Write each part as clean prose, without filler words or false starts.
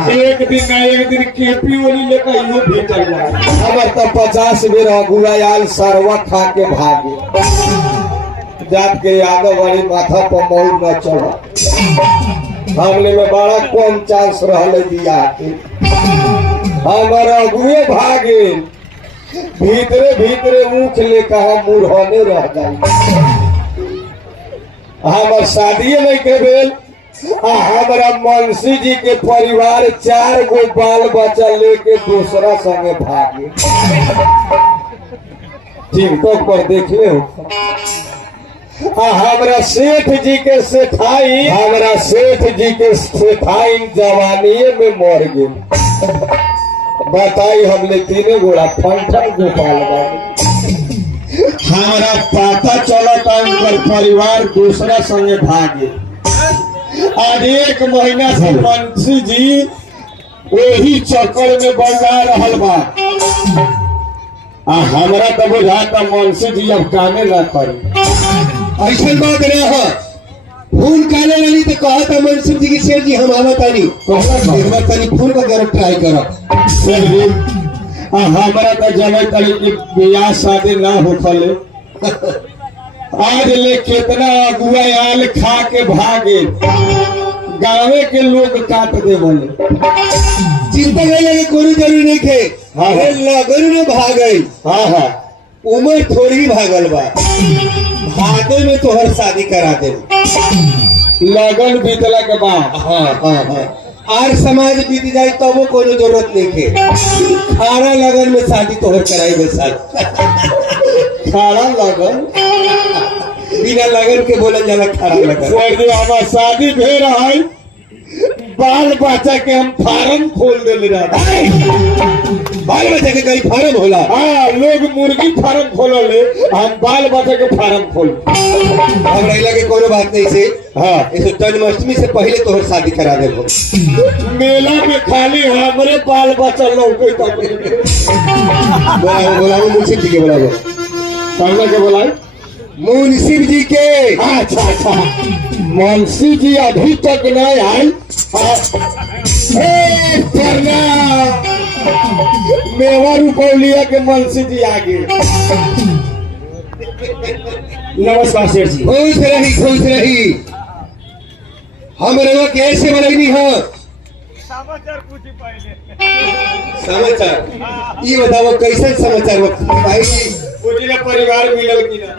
एक दिन ना एक दिन केपी ओली लेकर इहो भीतर जाए। हमार तो 50 बेर अगुआ आल सरवा खा के भागे जात के यादव वाली माथा पर मोर न चढ़ा। हमने में बड़ा कम चांस रहले दिया के हमारा अगुए भागे भीतरे भीतरे ऊँच ले कहा मुरहने रह गई। हमार शादी नहीं के भेल हमारा मुंशी जी के परिवार 4 गो बाल बच्चा लेके दूसरा संगे भागे। टिकटॉक पर देखले हो हमारा सेठ जी के सेठाई जवानी में मर गए। बताई हमने 3 गोड़ा फंक्शन गोपाल हमारा पता चला था उनका परिवार दूसरा संगे भागे। आज 1 महीना से मुंशी जी वही चक्कर में बजा रहल बा। हमारा तो बुझाता मुंशी जी अब कामे न करी। ऐसा बात रहा फोन काले वाली तो कहा था मुंशी जी की शेर जी हम आवा तानी कहला तानी फोन का जरा ट्राई करो। हमारा तो जमे तली की ब्याह शादी ना होखले आज ले कितना अगुआ आल खा के भागे गाँवे के लोग काट दे बोले। चिंता करे के कोई जरूरी नहीं थे। लगन में भागे। हाँ उम्र थोड़ी भागल बा भादे में तोहर शादी करा दे लगन बीतला के बाद। हाँ आर समाज बीत जाए तब तो कोई जरूरत नहीं के खाना लगन में शादी तोहर कराई बे खाना लगन बिना लगन के बोला जाला खाना लगन। हमारा शादी भे रहा है बाल बच्चा के हम फार्म खोल दे बाल बच्चा के कहीं फार्म होला। हाँ लोग मुर्गी फार्म खोलले हम बाल बच्चा के फार्म खोल। हम रहिला के कोनो बात नहीं से। हाँ इसे जन्माष्टमी से पहले तोहर शादी करा दे। मेला में खाली हमारे बाल बच्चा लौके बोलाओ मुंशी जी के बोलाओ कहना के बोलाए मुंशी जी के। अच्छा मुंशी जी अभी तक नहीं आए। मेवा रुपौलिया के मुंशी जी आगे। नमस्कार शेर जी। खुश रही हम रेवा कैसे बनैनी है समाचार पूछी पहले। समाचार ये बताओ कैसे समाचार भाई पूछिले परिवार मिलल कि ना।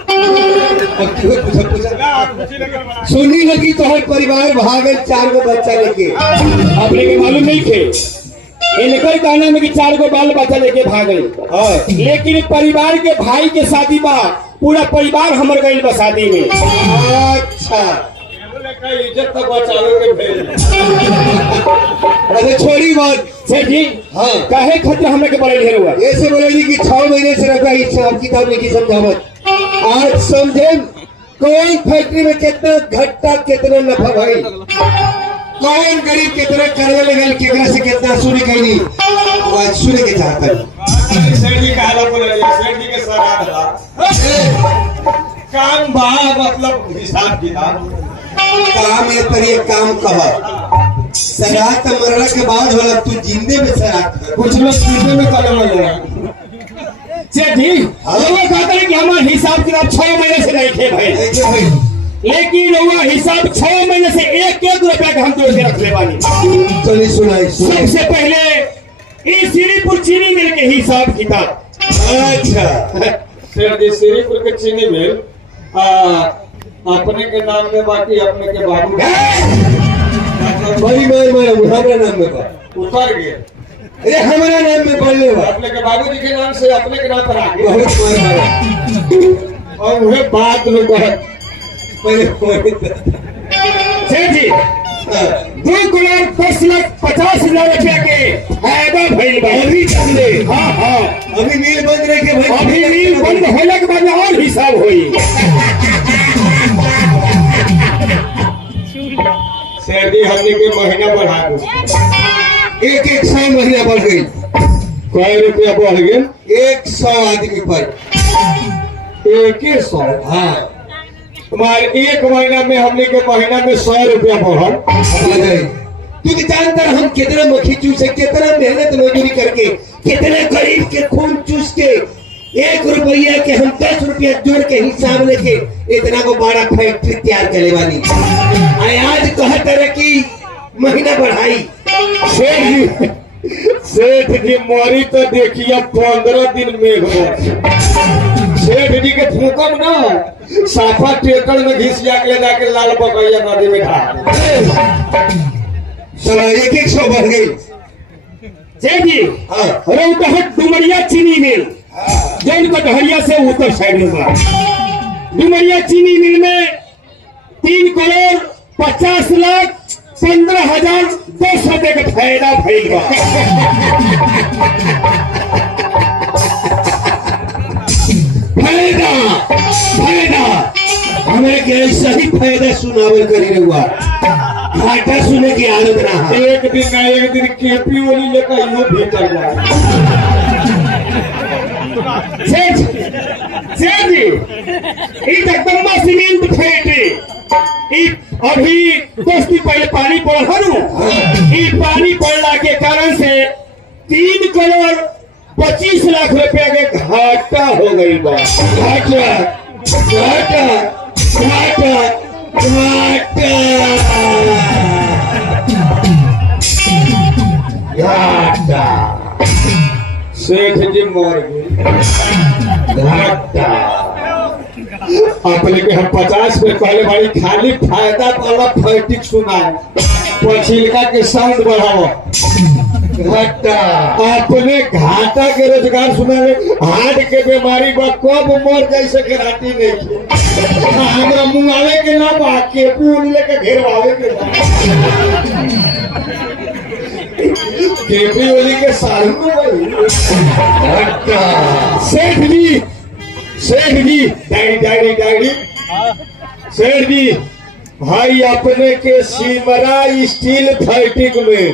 सुनी लगी तोहर परिवार भागल 4 गो बच्चा लेके। अपने के मालूम नहीं थे इनकर कहना में कि 4 गो बाल बच्चा लेके भागे। लेकिन परिवार के भाई के शादी बा पूरा परिवार हमर गइल बा शादी में। अच्छा इज्जत तक बचावे के भेज। अरे छोड़ी बात सेठ जी। हाँ काहे खतरा हमने के बड़े ढेर हुआ ऐसे बोलेली कि 6 महीने से रखा हिसाब किताब नहीं समझावत। आज समझे कौन फैक्ट्री में कितना घट्टा कितना नफा भाई कौन गरीब कितना करने लगे केकरा से कितना सुने कहीं नहीं आज सुने के चाहता है। सेठ जी कहला बोले सेठ जी के काम बा मतलब हिसाब किताब काम ये तरी काम कहा सराहत मरला के बाद होला तू जिंदे में सराहत कुछ लोग जिंदे में कदम लगा। सेठ जी वो कहते हैं कि हमारा हिसाब किताब 6 महीने से नहीं थे भाई। लेकिन वो हिसाब 6 महीने से 1-1 रुपया का हम जोड़ के रख ले बानी। चलिए सुनाई सबसे पहले इस श्रीपुर चीनी मिल के हिसाब किताब। अच्छा सेठ जी श्रीपुर के चीनी मिल अपने के नाम में बाकी अपने के बाबू बड़ी मार हमारे नाम में उतर गए। अरे हमारा नाम में पढ़ ले अपने के बाबूजी के नाम से अपने के नाम पर आ गए। बहुत मार और वह बात लोग सेठ जी 2,10,50,000 रुपया के फायदा भइल बा अभी चले। हाँ अभी मिल बंद रहे के भाई अभी मिल बंद होला के बाद और हिसाब होई। सेठ जी हमने के महीना बढ़ा दो। 100 महीना बढ़ गई। कई रुपया बढ़ गए? 100 आदमी पर 100। हाँ तुम्हारे 1 महीना में हमने के महीना में 100 रुपया बढ़ल। तू तो जानता है हम कितना मक्खी चूसे, कितना मेहनत मजदूरी करके, कितने गरीब के खून चूस के 1 रुपया के हम 10 रुपया जोड़ के हिसाब लेके इतना को बड़ा फैक्ट्री तैयार करे वाली। आज कहत रहे कि महीना बढ़ाई। सेठ जी मोरी तो देखिए 15 दिन मेघ सेठ जी के फूकम ना साफा टेकड़ में घिसिया के ले जाके लाल बकैया नदी में ढाल। साला 100 बढ़ गई। सेठ जी हाँ। रौतहट डुमरिया चीनी मिल जैन कटहरिया से उत्तर साइड में बा। डुमरिया चीनी मिल में 3,50,15,200 के फायदा भइल बा। फायदा फायदा हमें के सही फायदा सुनावल करी रहुआ, घाटा सुने की आदत ना है। एक दिन केपी ओली लेकर यूं भीतर जाए। सेठ जी ई जगदम्बा सीमेंट फैक्ट्री ई अभी दोस्ती पहले पानी पड़ हनु ई पानी पड़ला के कारण से 3 करोड़ 25 लाख रुपया के घाटा हो गई बा। घाटा घाटा घाटा घाटा घाटा सेठ जी मर गए। घाटा अपने के हम 50 पे पहले भाई खाली फायदा वाला फैक्टिक सुनाए पछिलका के साउंड बढ़ाओ। घाटा अपने घाटा के रोजगार सुनावे हार्ट के बीमारी बा कब मर जैसे गारंटी नहीं है। हमरा मुंगावे के ना बा के पूल लेके घेरवावे के बा। केपी ओली के सालू को भाई सेठ जी डायरी सेठ जी भाई अपने के सिमरा स्टील फैक्ट्री में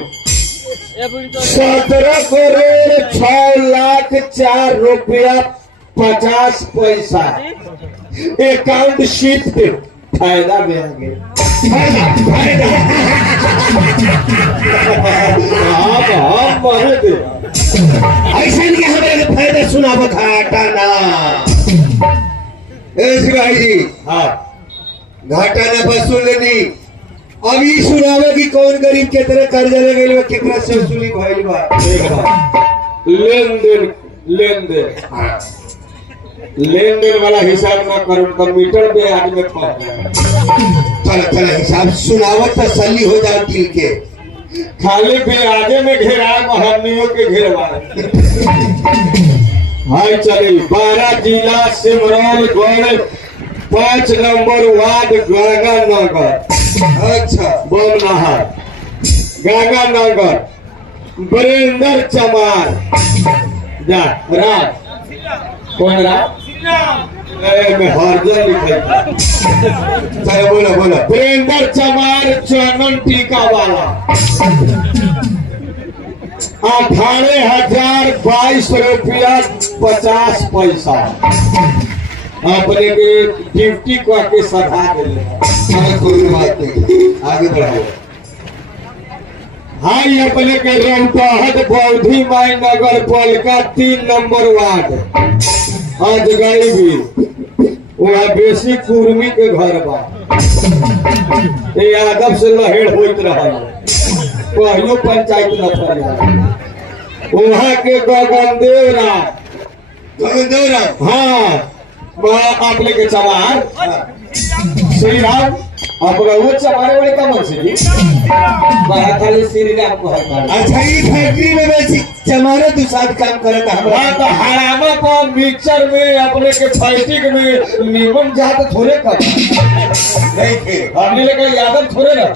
17 करोड़ 6 लाख 4 रुपया 50 पैसा अकाउंट शिफ्ट फायदा में आ गए। ऐसा नहीं हमें फायदा सुनाव घाटा ना। भाई जी हाँ घाटा ना वसूल नहीं। अभी सुनावे कि कौन गरीब के तरह कर्जा ले गई कितना से वसूली भइल बा। लेन देन वाला हिसाब ना करो तो मीटर पे आज में पहुंच जाए। चल हिसाब सुनावत तसल्ली हो जाए दिल के। खाली ब्याजे में घेरा महनियों के घेरवा। हाय चली 12 जिला सिमरौल गढ़ 5 नंबर वार्ड गंगा नगर। अच्छा बम नहर गंगा नगर बरेंदर चमार जा राम कौन राम में हरजन लिखा। बोला बरेंदर चमार चंदन टीका वाला 18,022 रुपया 50 पैसा अपने के ड्यूटी को के सधा दिले। कोई बात नहीं आगे बढ़ाओ। हाई अपने के रौतहट बौद्धी माई नगर पलका 3 नंबर वार्ड आज गई भी वहाँ बेसी कुर्मी के घर बा। ये यादव से लहेड़ होइत रहा कहियो पंचायत न फरिया वहाँ के गगनदेव राम। हाँ अपने के चमार श्री राम अपना वो चमारे बड़े कमल से जी बड़ा खाली श्री राम को है। अच्छा ये फैक्ट्री में वैसे चमारे दूसरा काम करे था हमरा। हाँ तो हरामा पर मिक्सर में अपने के फैक्ट्री में निमन जात थोड़े कर नहीं थे हमने लेकर यादव थोड़े ना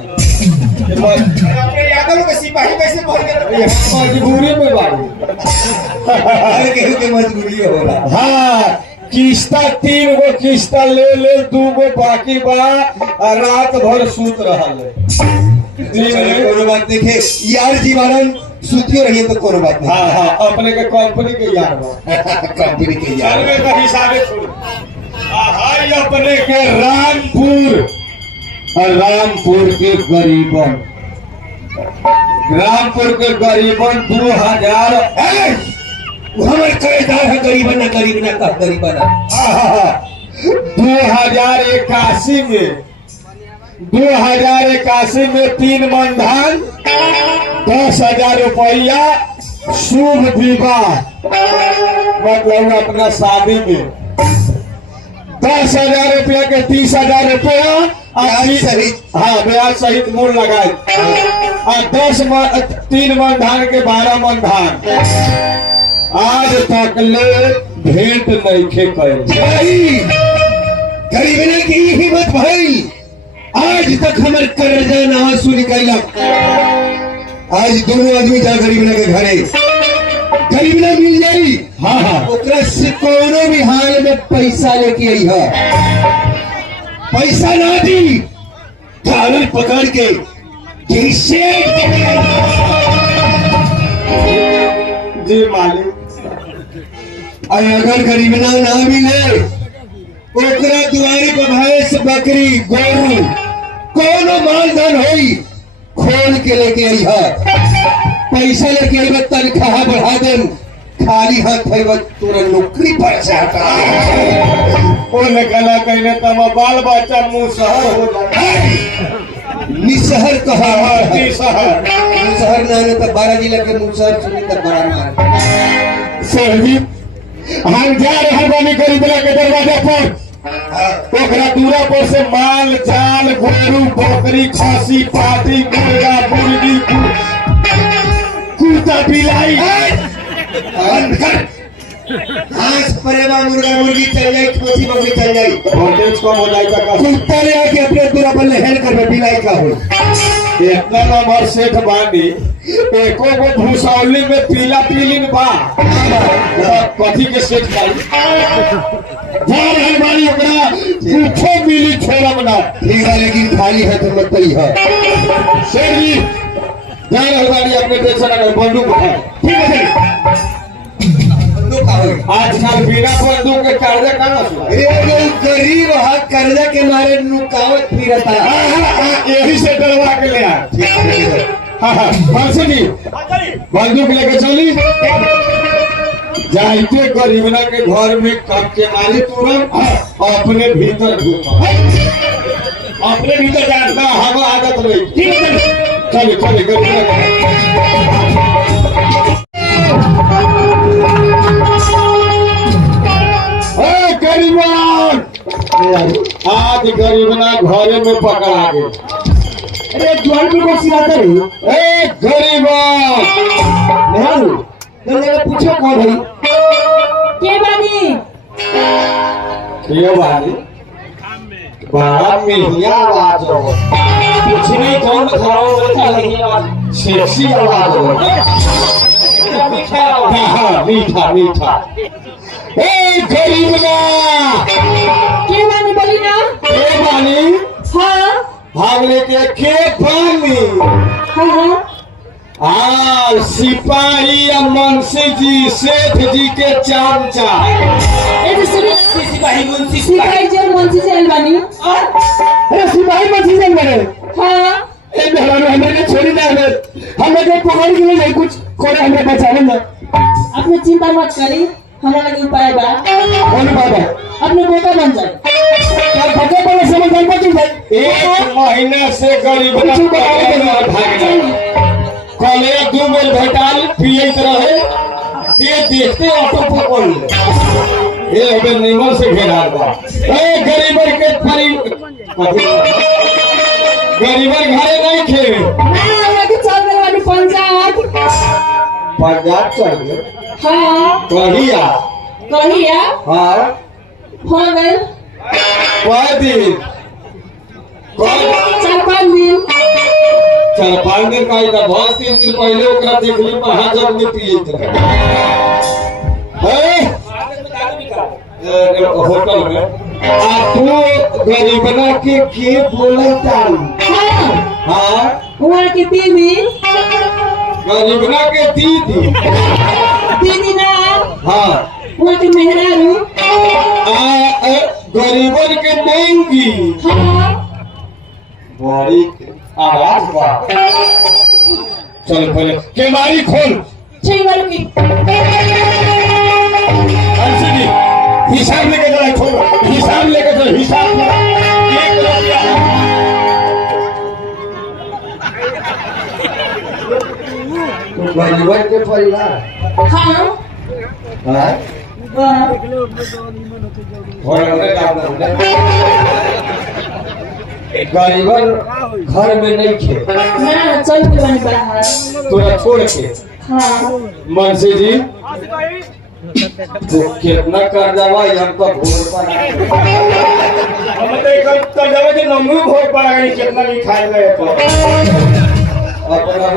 यादव के सिपाही कैसे बन गए? मजबूरी में बारी। अरे केहू के मजबूरी होला। हाँ किस्ता 3 गो किस्ता ले 2 गो बाकी बा रात भर सूत रहा कोनो बात देखे यार जीवानंद सुतियो रहिए तो कोनो बात नहीं। हाँ अपने के कंपनी के यार बा कंपनी के यार में का हिसाबे छोड़। हाय अपने के रामपुर के गरीबन ग्रामपुर के गरीबन 2000 हमारे कर्जदार है गरीबन ना कह गरीबना 2081 में 3 मन धान 10,000 रुपया शुभ विवाह मतलब अपना शादी में 10,000 रुपया के 30,000 रुपया हाँ ब्याज सहित मूल लगाए और 3 मन धान के 12 मन धान आज तक ले भेंट नहीं खे गरीबना की हिम्मत भाई आज तक हमारे कर्जा ना वसूली कैला आज दोनों आदमी जा गरीबना के घरे गरीबना मिल जाई हाँ ओकरा से कोनो भी हाल में पैसा लेके आई है पैसा ना दी कागज पकड़ के जैसे जी मालिक अगर गरीबना ना मिले ओकरा दुआरे पर भैंस बकरी गोरू कोनो मालधन होई खोल के लेके आई है पैसा लेके आई तनख्वाह बढ़ा देन खाली हाथ है तोरा नौकरी पर से हटा ओ निकला कहने तब बाल बच्चा मुंह शहर हो जाए निशहर कहा शहर मुसहर ना तो 12 जिला के मुसहर सुनी तक बड़ा मार सही हम जा रहे बानी गरीबना के दरवाजा पर ओकरा दूरा पर से माल जाल गोरू बकरी खसी पाटी मुर्गा मुर्गी कुत्ता बिलाई हाथ परेवा मुर्गा मुर्गी चल जाए खसी बकरी चल जाए वोल्टेज कम हो जाएगा कुत्ता ले आके अपने दूरा पर हेल कर बिलाई का हो इतना नंबर सेठ बानी एको गो भूसौली में पीला पीलिन बा कथी के सेठ बानी जा रहे बानी ओकरा कुछो मिली छोड़म ना ठीक है लेकिन खाली है तो मत ही है सेठ जी जा रहे बानी अपने टेंशन अगर बंदूक उठाए ठीक है आजकल बिना बंदूक के कर्जा कहाँ से गरीब है कर्जा के मारे नुकावत फिरता यही से डरवा के ले आए हाँ बंसी जी बंदूक लेके चली जाते गरीबना के घर में कब्जे मारी तुरंत अपने भीतर अपने भीतर जाता हवा आदत नहीं चलिए चलिए गरीबना गरीबन आज गरीबना घरे में पकड़ा गए अरे ज्वाल में कौन सी बात है ए गरीबन नेहरू जरा पूछो कौन भाई के बानी ये बानी बड़ा मिहिया आवाज हो कुछ नहीं कौन खराब होता लेकिन सेक्सी आवाज हो मीठा मीठा ए गरीबना के बानी बोली ना ए बानी हाँ हम लेके के पानी हाँ सिपाही या मुंशी जी सेठ जी के चाचा ये तो सुनिए सिपाही मुंशी सिपाही जी और मुंशी जी आइल बानी अरे सिपाही मुंशी जी मेरे हाँ ए मेहरारू हमने छोड़ी ना हमें जो पकड़ के ले जाए कुछ कोरे हमें बचाने ना अपने चिंता मत करी हमारा लगे उपाय बा कौन बाबा अपने बेटा बन जाए क्या भगे वाला समझ में तुम भाई एक महीना से गरीबना कले 2 बेर भेटाल पियत रहे ये देखते ऑटो पकड़ ले ये हमें निमन से घेरा बा ए गरीबर के गरीबर घरे नहीं खे ना लगे चल गए वाली पंजाब चल गए हाँ कहिया कहिया हाँ हो गए कई दिन 4-5 दिन 4-5 दिन का इधर बहुत 3 दिन पहले ओकरा देखली महाजन में पियत रहे होटल में आ तू गरीबना के बोलता हाँ हाँ वहाँ की बीवी गरीबना के दीदी ना हाँ वहाँ की मेहरारू गरीबन के देंगी हाँ बड़ी आवाज बा चल पहले केमारी खोल। ठीक है रुकी। अंशी जी हिसाब लेके जरा छोड़, हिसाब लेके चल, हिसाब एक रुपया गरीबन के परिवार हाँ हाँ वाह। गरीबन घर में नहीं थे ना चल के बनी बाहर। तोरा छोड़ के। हाँ मनसी जी तो कितना कर्जा हुआ हमको भूल पड़ा हम तो एक कर्जा के नमू भोग पड़ा गई कितना नहीं खाए गए तो अपना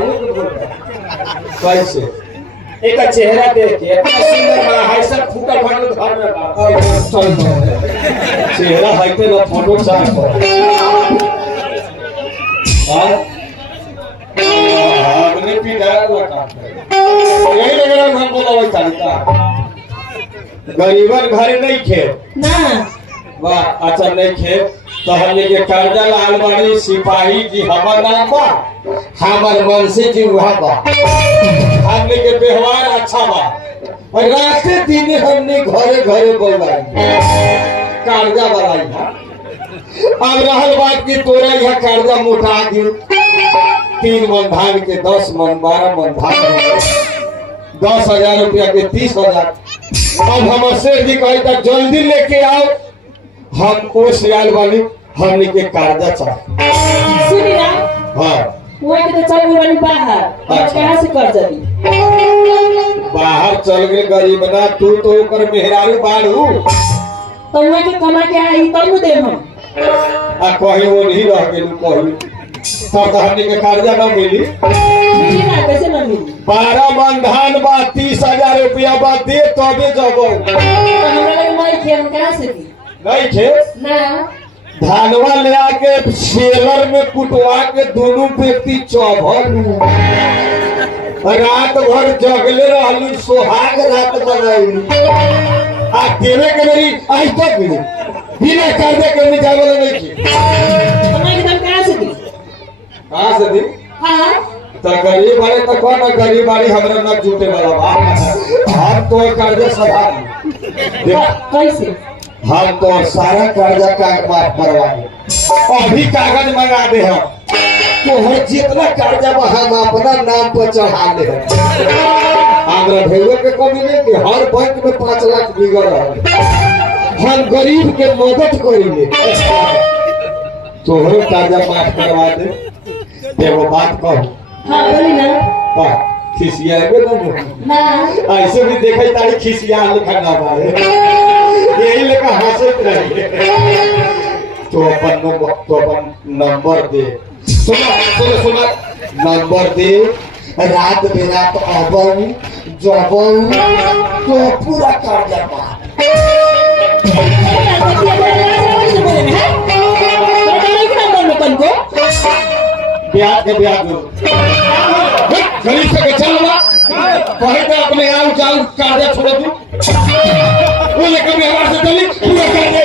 कैसे एक चेहरा देख के इतना सुंदर बड़ा है सब फूटा भर घर में बा। चल चेहरा है तो ना फोटो साफ हो हमने पीड़ा लगा यही लग रहा हम बोला वही तरीका गरीबन घर नहीं खे ना वाह अच्छा नहीं खे तो हमने के कर्जा लाल बाड़ी सिपाही जी हमर नाम बा हमर मनसी जी वहाँ बा हमने के व्यवहार अच्छा बा और रास्ते दिन हमने घरे घरे बोलाई कर्जा बढ़ाई अब रहल बात की तोरा यहाँ कर्जा मुठा दी 3 मन धान के 10 मन 12 मन धान 10,000 रुपया के 30,000 अब हम शेर जी कही तक जल्दी लेके आओ हम ओस आयल वाली हमने के कर्जा चाहिए। सुनी ना हाँ वो के तो चल के बनी बाहर। अच्छा। कहाँ से कर जाती? बाहर चल गए गरीब ना तू तो ओकर मेहरारू बाड़ू तो वो के कमा के आई तब न दे हम। आ कहीं वो नहीं रह गेलू कहीं तब तो हमने के कर्जा न मिली मिली ना कैसे न मिली? 12 मन धान बा 30,000 रुपया बा दे तबे जबो तो हमरा लगे माई के हम कहाँ से दी? नहीं थे ना धानवा ले आके शेलर में कुटवा के दोनों व्यक्ति चौभर रात भर जगले रहलू सोहाग रात बनाई आ देवे के मेरी आज तक भी बिना कर्जा के नहीं जावल नहीं की तो माई के हम कहाँ से दी? कहां से दी हाँ तो गरीब वाले तो कौन गरीब वाली हमरा न झूठे वाला बा हम तो कर्जा सधा कैसे? हम तो सारा कर्जा का माफ करवाए अभी कागज मंगा दे हम तो हर जितना कर्जा बा हम अपना नाम पर चढ़ा दे हमरा भेजो के कमी नहीं कि हर बैंक में 5 लाख बिगड़ रहा हम गरीब के मदद करेंगे तोहरो कर्जा माफ करवा दे एगो बात कहूं हाँ बोली ना बा खिसिया ना ऐसे भी देखे तारी खिसिया लिखा ना बारे यही लेकर हंसत रही तो अपन नंबर दे सुना नंबर दे रात बेरात अबन जबन तो पूरा कर्जा माफ ब्याज के ब्याज गरीब से चल कहे तो अपने आओ जाओ कर्जा छोड़ दू वो लेकर भी हमारे से चली पूरा कर्जा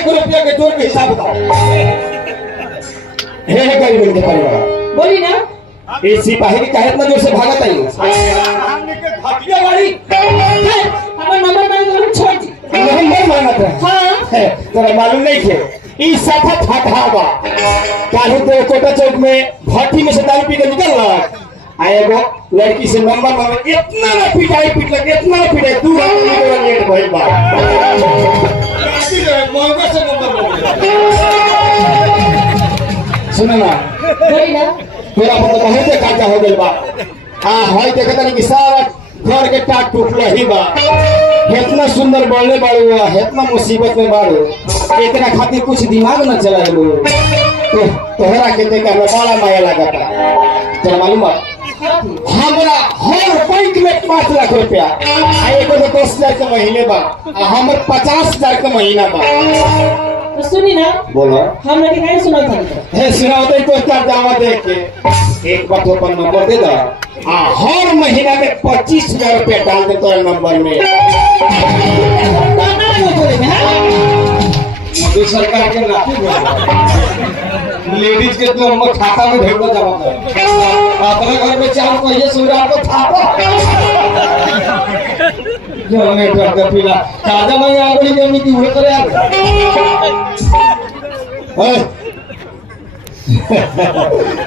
1-1 रुपया के जोड़ के हिसाब बताओ हे गरीब के परिवार बोली ना ये सिपाही की काहे इतना जोर से भागत आई हटिया वाली हमारा नंबर मांगे तो हम छोड़ दी। नंबर मांगत रहे हाँ तोरा मालूम नहीं थे ई सफा फटावा काहे तो कोटा चौक में भट्टी में से दारू पी के निकल रहा आएगो लड़की से नंबर मांगे इतना ना पिटाई पिटलक इतना ना पिटाई 2 घंटे में लेट भइल बा महंगा से नंबर मांगे सुन ना बोली ना मेरा मतलब बहुत काटा हो गइल बा हई देखत नहीं कि सारा घर के टाट टूटले ही बा इतना सुंदर बढ़ले बाड़ू इतना मुसीबत में बाड़ू इतना खातिर कुछ दिमाग न चला तो तोहरा के देख हमरा बड़ा माया लागता तेरा मालूम बा हमरा हर बैंक में 5 लाख रुपया एगो 10,000 के महीने बा हमर 50,000 के महीना बा तो सुनी ना बोलो हम लगे कहीं सुना था हे सुनाओ तो कर्जा देख के एक बार तो अपन नंबर दे दो हर महीना में 25,000 रुपया डाल दे तोरा नंबर में बोले ना मोदी सरकार के लाठी लेडीज के तो खाता में ढेर जमा कर अपने घर में चार पहिए सुविधा को थापो जो ने ट्रक पीला ताजा में आगली जमी की उड़े करे आ